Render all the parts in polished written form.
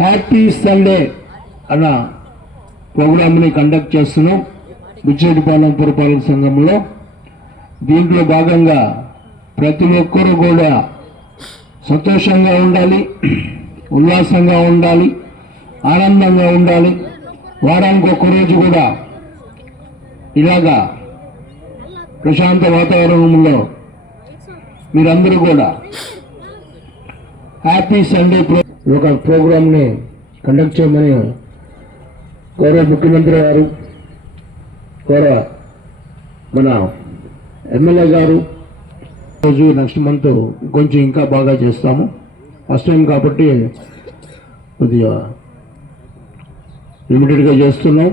Happy Sunday అన్న ప్రోగ్రామ్ని conduct చేస్తున్నాం బుచ్చిరెడ్డిపాలెం పురపాలక సంఘంలో. దీంట్లో భాగంగా ప్రతి ఒక్కరూ కూడా సంతోషంగా ఉండాలి, ఉల్లాసంగా ఉండాలి, ఆనందంగా ఉండాలి. వారానికి ఒక్కరోజు కూడా ఇలాగా ప్రశాంత వాతావరణంలో మీరందరూ కూడా హ్యాపీ సండే ఒక ప్రోగ్రామ్ని కండక్ట్ చేయమని గౌరవ ముఖ్యమంత్రి గారు, గౌరవ మన ఎమ్మెల్యే గారు రోజు నెక్స్ట్ మంత్ కొంచెం ఇంకా బాగా చేస్తాము. ఫస్ట్ టైం కాబట్టి కొద్దిగా లిమిటెడ్గా చేస్తున్నాం.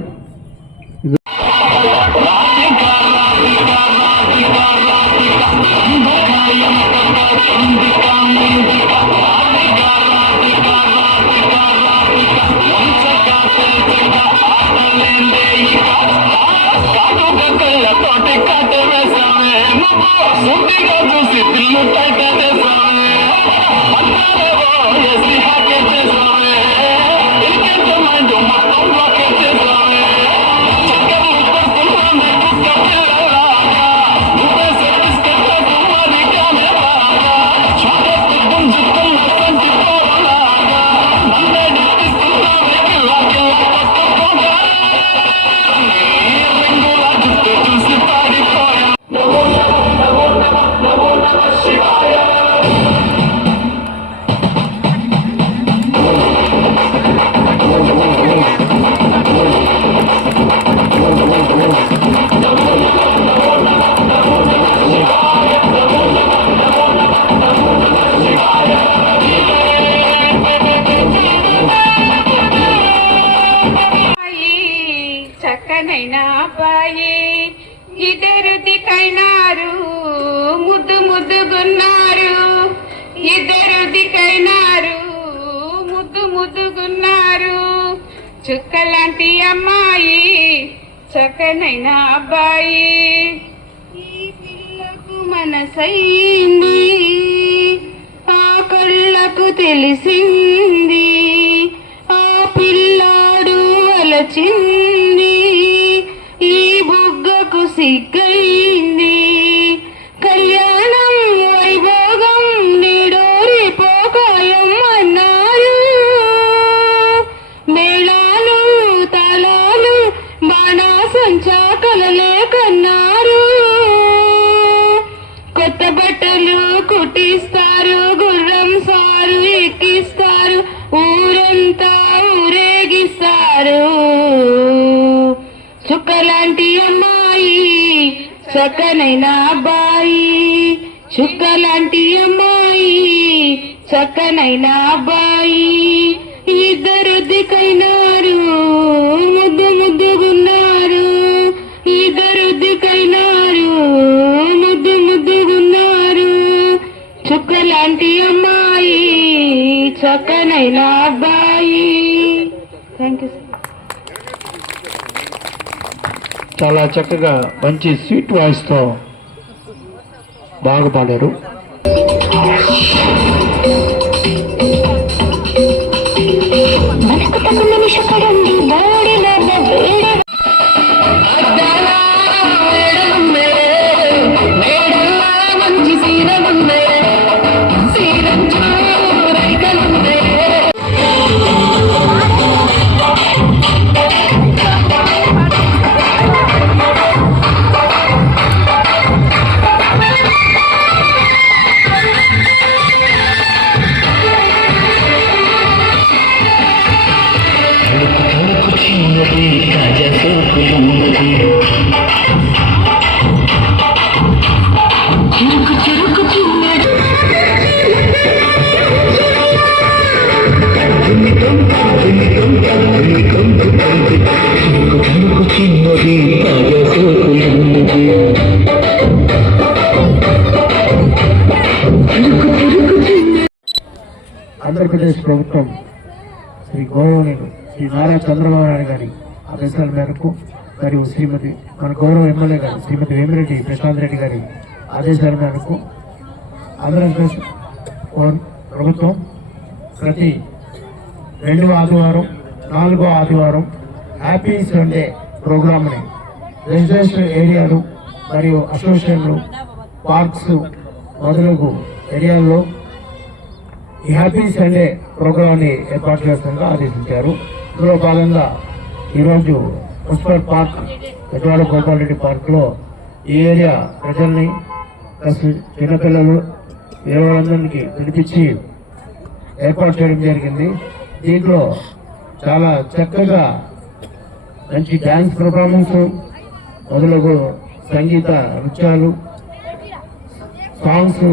చక్కనైన అబ్బాయి ఇద్దరు దిక్కైనారు, ముద్దు ముద్దుగున్నారు. ఇద్దరు దిక్కైనారు, ముద్దు ముద్దుగున్నారు. చుక్కలాంటి అమ్మాయి చక్కనైన అబ్బాయి. ఈ పిల్లకు మనసైంది, ఆ కళ్ళకు తెలిసింది. ఆ పిల్లాడు అలచింది, ఈ బుగ్గకు సిగ్గైంది. కళ్యాణం వైభోగం నిడోరి పోకాయం అన్నారు. మేళాలు తాళాలు బాణాసంచా కలలే కన్నారు. కొత్త బట్టలు కుట్టిస్తారు, గుర్రం సారు ఎక్కిస్తారు, ఊరంతా ఊరేగిస్తారు. చుక్కలాంటి అమ్మాయి చక్కనైన అబ్బాయి. చుక్కలాంటి అమ్మాయి చక్కనైన అబ్బాయి. ఇద్దరు దిక్కైనారు, ముద్దు ముద్దుగున్నారు. ఇద్దరు దిక్కైనారు, ముద్దు ముద్దుగున్నారు. చుక్కలాంటి అమ్మాయి చక్కనైన అబ్బాయి. Thank you. చాలా చక్కగా మంచి స్వీట్ వాయిస్తో బాగా పాడారు. ఆంధ్రప్రదేశ్ ప్రభుత్వం శ్రీ గౌరవనీయులు శ్రీ నారా చంద్రబాబు నాయుడు గారి ఆదేశాల మేరకు మరియు శ్రీమతి మన గౌరవ ఎమ్మెల్యే గారు శ్రీమతి వేమిరెడ్డి ప్రశాంత్ రెడ్డి గారి ఆదేశాల మేరకు ఆంధ్రప్రదేశ్ ప్రభుత్వం ప్రతి నాలుగో ఆదివారం హ్యాపీ సండే ప్రోగ్రామ్ని రెసిడెన్షియల్ ఏరియాలు మరియు అసోసియేషన్లు, పార్క్స్ మొదలగు ఏరియాల్లో ఈ హ్యాపీ సండే ప్రోగ్రాన్ని ఏర్పాటు చేస్తుండగా ఆదేశించారు. ఇందులో భాగంగా ఈరోజు మున్సిపల్ పార్క్ పెద్దవాడ గోపాలరెడ్డి పార్క్లో ఈ ఏరియా ప్రజల్ని ప్లస్ చిన్నపిల్లలు ఎవరందరికీ పిలిపించి ఏర్పాటు చేయడం జరిగింది. దీంట్లో చాలా చక్కగా మంచి డ్యాన్స్ పర్ఫార్మెన్స్ మొదలగు సంగీత నృత్యాలు సాంగ్స్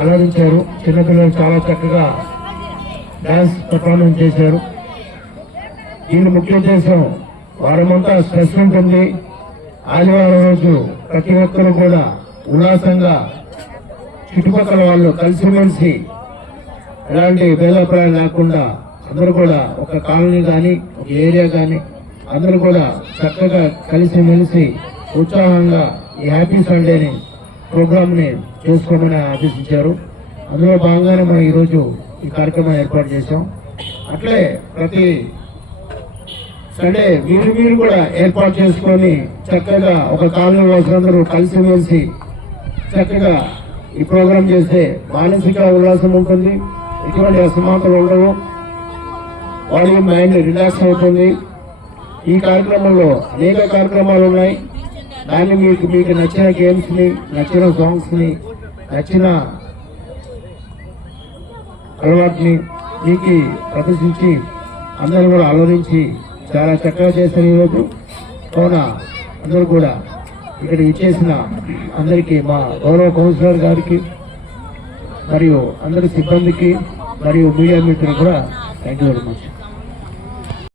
అలరించారు. చిన్నపిల్లలు చాలా చక్కగా డ్యాన్స్ పర్ఫార్మెన్స్ చేశారు. దీని ముఖ్య ఉద్దేశం వారమంతా స్ట్రెస్ ఉంటుంది. ఆదివారం రోజు ప్రతి ఒక్కరు కూడా ఉల్లాసంగా చుట్టుపక్కల వాళ్ళు కలిసిమెలిసి ఎలాంటి భేదాభిప్రాయం లేకుండా అందరూ కూడా ఒక కాలనీ కానీ ఒక ఏరియా కానీ అందరూ కూడా చక్కగా కలిసిమెలిసి ఉత్సాహంగా ఈ హ్యాపీ సండేని ప్రోగ్రామ్ని చేసుకోమని ఆదేశించారు. అందులో భాగంగానే మనం ఈరోజు ఈ కార్యక్రమం ఏర్పాటు చేశాం. అట్లే ప్రతి సండే మీరు కూడా ఏర్పాటు చేసుకొని చక్కగా ఒక కాలనీ వాసులందరూ కలిసిమెలిసి చక్కగా ఈ ప్రోగ్రాం చేస్తే మానసిక ఉల్లాసం ఉంటుంది, ఎటువంటి అసమానతలు ఉండవు, బాడీ మైండ్ రిలాక్స్ అవుతుంది. ఈ కార్యక్రమంలో అనేక కార్యక్రమాలు ఉన్నాయి. దాన్ని మీకు నచ్చిన గేమ్స్ని, నచ్చిన సాంగ్స్ని, నచ్చిన అలవాటుని మీకు ప్రదర్శించి అందరూ కూడా ఆలోచించి చాలా చక్కగా చేశారు ఈరోజు. కావున అందరూ కూడా ఇక్కడ ఇచ్చేసిన అందరికీ మా గౌరవ కౌన్సిలర్ గారికి మరియు అందరి సిబ్బందికి మరియు మీడియా మిత్రులు కూడా థ్యాంక్ యూ వెరీ మచ్.